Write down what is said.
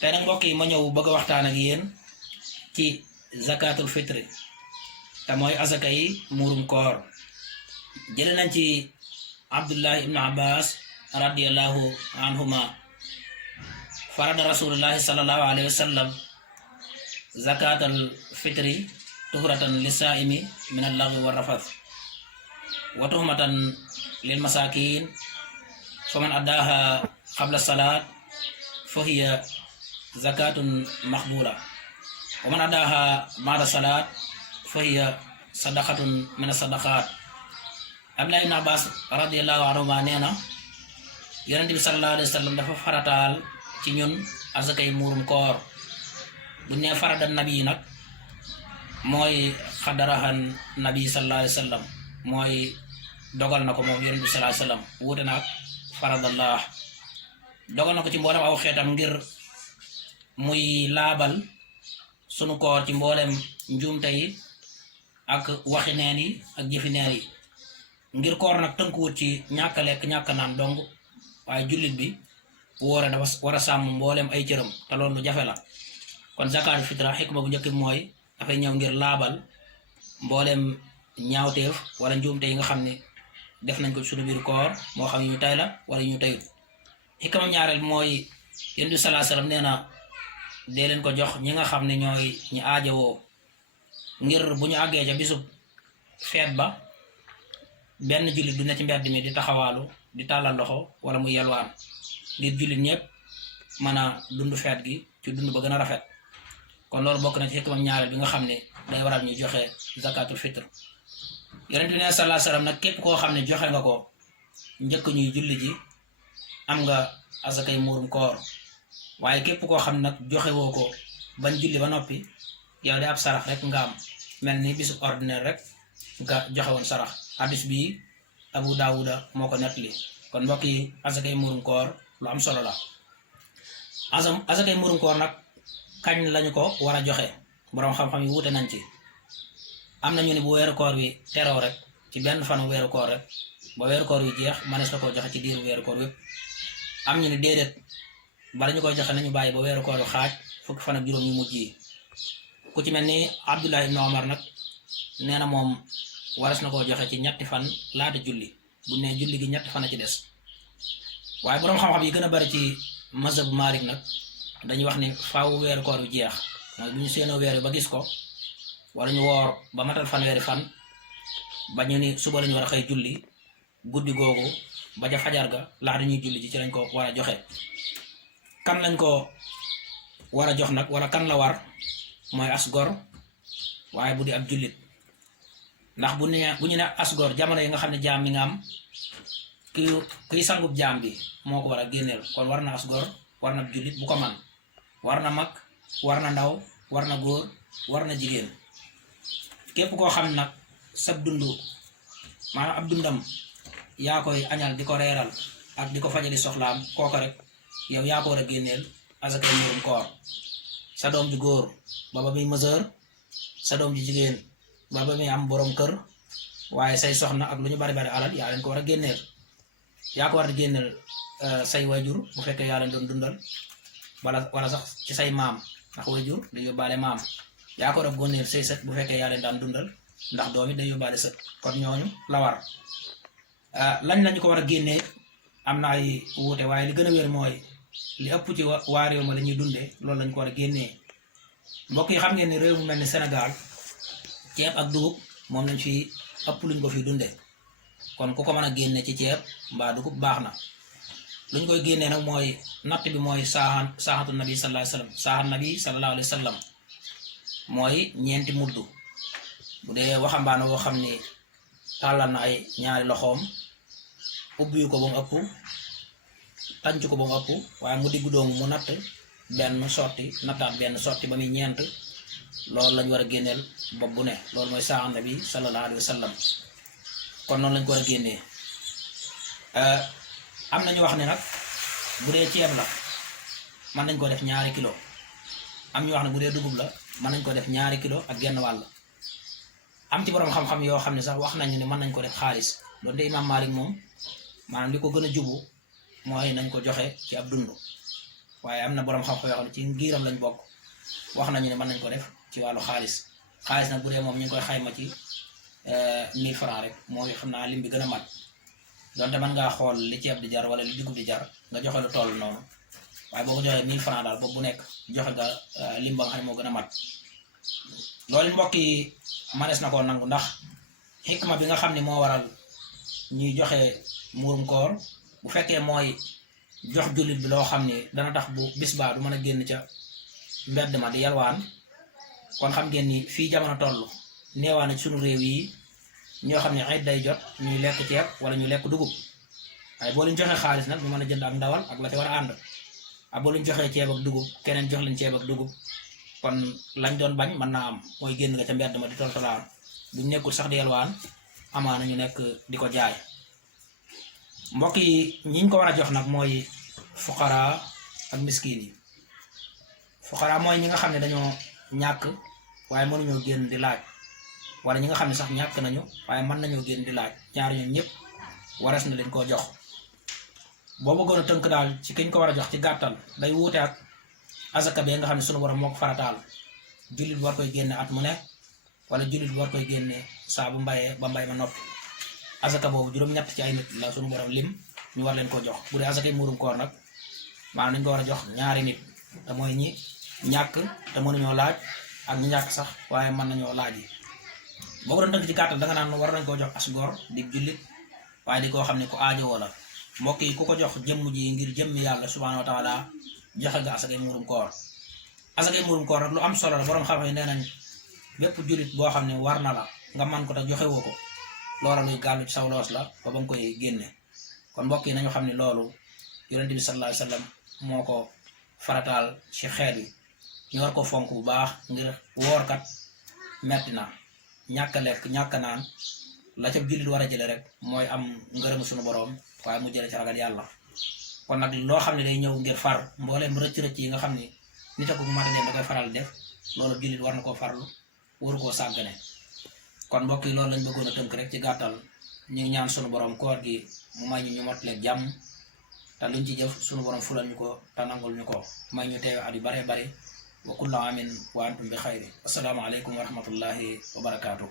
tey nag mbokk yi ma ñëw bëgg a waxtaan ak yéen ci zakatul fitri te mooy asaka yi muurum koor. jële nañ ci Abdullah ibn Abbas radiyallahu anhuma farada rasulullahi sallallahu alayhi wa sallam zakatal fitri tuhratan lisaimi min allaghwi wa rafath wa tuhmatan lil masakin faman addaha qabla salat fahiya zakatun maqbula wa man addaha ba'da salat fahiya sadaqatun min as-sadaqat. Abdullah ibn Abbas radiyallahu anhuma nee na yonent bi sallallahu alayhi wa sallam dafa farataal ci ñun asakay muurum koor. bu ñu nee farada nabi nag mooy xadarahan nabi sallallahu alayhi wa sallam mooy dogal na ko moom yonent bi sallallahu alayhi wa sallam wuute na ak faradallah dogal na ko ci mboolem aw xeetam ngir muy laabal sunu koor ci mboolem njuumte yi ak waxi neen yi ak jëfi neen yi. ngir koor nag tënkuwut ci ñàkk a lekk ñàkk naan dong waaye jullit bi bu woore dafa war a sàmm mboolem ay cëram te loolu lu jafe la. kon zakatul fitra xikma bu njëkk bi mooy dafay ñëw ngir laabal mboolem ñaawteef wala njuumte yi nga xam ne def nañ ko suñu biir koor moo xam yu ñu tay la wala yu ñu tayut. xikma ñaareel mooy yonent bi sallallahu alayhi wasallam nee na dee leen ko jox ñi nga xam ne ñooy ñi aajowoo ngir bu ñu àggee ca bisub feet ba benn jullit du ne ci mbedd mi di taxawaalu di tàllal loxo wala muy yelwaan ngir jullit ñëpp mën a dund feet gi ci dund ba gën a rafet. kon loolu bokk na ci xikma ñaareel bi nga xam ne day waral ñu joxe zakatul fitr. yonent bi ne sallallahu alayhi wasallam nag képp koo xam ne joxe nga ko njëkk ñuy julli ji am nga asakay muurum koor waaye képp koo xam ne nag joxe woo ko bañ julli ba noppi yow de ab sarax rek nga am mel ni bisu ordinaire rek nga joxe woon sarax. hadis bi Abu Daawuda moo ko nettali. kon mbokk yi asakay muurum koor lu am solo la. asakay muurum koor nag kañ lañu ko war a joxe boroom xam-xam yi wuute nañ ci. am na ñu ne bu weeru koor wi teroo rek ci benn fanu weeru koor rek ba weeru koor wi jeex mënees na koo joxe ci diiru weeru koor wépp. am ñu ne déedéet bala ñu koy joxe nañu bàyyi ba weeru koor wi xaaj fukki fan ak juróom yu mujj yi. ku ci mel ni Abdullah ibn Omar nag nee na moom waras na koo joxe ci ñetti fan laata julli bu ne julli gi ñetti fan a ci des. waaye boroom xam-xam yi gën a bari ci mazhabu Malik nag dañuy wax ni faaw weeru koor wi jeex mooy bu ñu seenoo weer wi ba gis ko wala ñu woor ba matal fanweeri fan ba ñu ni suba lañu war a xëy julli guddi googu ba ja fajar ga laata ñuy julli ji ci lañ ko war a joxe. kan lañ ko war a jox nag wala kan la war mooy asgor waaye bu di ab jullit. ndax bu ñu ne asgor jamono yi nga xam ne jaam mi nga am kuy sangub jaam bi moo ko war a génneel kon war na asgor war na ab jullit bu ko man war na mag war na ndaw war na góor war na jigéen. képp koo xam nag sab dund maanaam ab dundam yaa koy añal di ko reeral ak di ko fajali soxlaam kooka rek yow yaa ko war a génneel asakay muurum koor. sa doom ju góor ba ba muy mesure sa doom ju jigéen ba ba muy am borom kër waaye say soxna ak lu ñu bari bari alal yaa leen ko war a génneel. yaa ko war a génneel say wayjur bu fekkee yaa leen doon dundal wala sax ci say maam ndax wayjur day yóbbaale maam. yaa ko war a génneel say sët bu fekkee yaa leen daan dundal ndax doom it day yóbbaale sët kon ñooñu la war. lañu ko war a génnee am na ay wuute waaye li gën a wér mooy li ëpp ci waa réew ma la ñuy dundee loolu lañ ko war a génnee. mbokk yi xam ngeen ni réew mu mel ni Sénégal ceeb ak dugub moom lañ fi ëpp luñ ko fi dundee kon ku ko mën a génne ci ceeb mbaa dugub baax na. luñ koy génnee nag mooy natt bi mooy saaxatu nabi sallallahu alayhi wasallam saaxat nabi sallallahu alayhi wasallam mooy ñeenti muddu. bu dee waxambaane woo xam ni tàllal na ay ñaari loxoom ubbi ko ba mu ëpp tànc ko ba mu ëpp waaye mu diggu doomu mu natt benn sotti nattaat benn sotti ba muy ñeent loolu lañ war a génneel bopp bu ne loolu mooy saaxat nabi sallallahu alayhi wasallam kon noonu lañ ko war a génnee. am na ñu wax ne nag bu dee ceeb la mën nañ ko def 2 kilo am ñu wax ne bu dee dugub la mën nañ ko def 2 kilo ak genn wàll. am ci borom xam-xam yoo xam ne sax wax nañu ne mën nañ ko def xaalis donte Imam Malik moom maanaam li ko gën a jubu mooy nañ ko joxe ci ab dund waaye am na borom xam-xam yoo xam ne ci ngiram lañ bokk wax nañu ne mën nañ ko def ci wàllu xaalis nag bu dee moom ñu ngi koy xayma ci 1000 francs rek mooy xam naa lim bi gën a mat donte mën ngaa xool li ceeb di jar wala li dugub di jar nga joxe lu toll noonu waaye boo ko joxee 1000 francs daal boobu bu nekk joxe nga lim ba nga xam ne moo gën a mat loolu mbokk yi manees na koo nangu ndax xikma bi nga xam ne moo waral ñuy joxe muurum koor bu fekkee mooy jox jullit bi loo xam ne dana tax bu bis baa du mën a génn ca mbedd ma di yalwaan kon xam ngeen ni fii jamono toll neewaane ci sunu réew yi ñoo xam ne ay day jot ñuy lekk ceeb wala ñu lekk dugub waaye boo leen joxee xaalis nag ñu mën a jënd ak ndawal ak la ca war a ànd ak boo leen joxee ceeb ak dugub keneen jox leen ceeb ak dugub kon lañ doon bañ mën naa am mooy génn nga ca mbedd ma di toltolaan buñ nekkul sax di yalwaan amaana ñu nekk di ko jaay mbokk yi ñiñ ko war a jox nag mooy fuqara ak miskin yi fuqara mooy ñi nga xam ne dañoo ñàkk waaye mënuñoo génn di laaj wala ñi nga xam ne sax ñàkk nañu waaye mën nañoo génn di laaj ñaar ñoom ñëpp waras na leen koo jox boo bëggoon a tënk daal ci kiñ ko war a jox ci gàttal day wuute ak azaka bee nga xam ne sunu borom moo ko farataal jullit bi war koy génne at mu ne wala jullit bi war koy génne saa bu mbayee ba mbay ma noppi azaka boobu juróom-ñett ci ay nit la sunu borom lim ñu war leen koo jox bu dee azaka yi muurum koor nag maanaam nañ ko war a jox ñaari nit te mooy ñi ñàkk te mënuñoo laaj ak ñi ñàkk sax waaye mën nañoo laaj yi boo ko doon tënk ci gàttal danga naan war nañ koo jox as gor di jullit waaye di koo xam ne ku aajowoo la mbokk yi ku ko jox jëmm ji ngir jëmmi yàlla subhanahu wa taala joxe nga asakay muurum koor nag lu am solo la borom xam-xam yi nee nañ bépp jullit boo xam ne war na la nga man ko te joxe woo ko loola luy gàllu ci saw loos la ba ba nga koy génne kon mbokk yi nañu xam ne loolu yonente bi sallallahu alayhi wa sallam moo ko farataal ci xeet yi ñu war ko fonk bu baax ngir woorkat metti na ñàkk a lekk ñàkk a naan la ca jullit war a jële rek mooy am ngërëm suñu boroom waaye mu jële ci ragal yàlla kon nag loo xam ne day ñëw ngir far mbooleem rëcc-rëcc yi nga xam ne nit ak mata dem da koy faral def loolu jullit war na koo farlu waru koo sàggane kon mbokk yi loolu lañ bëggoon a tënk rek ci gàttal ñu ngi ñaan sunu borom koor gi mu may ñu motaleeg jàmm te luñ ci jëf sunu borom fulal ñu ko te nangul ñu ko may ñu teewe at yu bare bare wa kullu amin wa antum bi xayri assalaamu aleykum wa rahmatullahi wa barakaatuh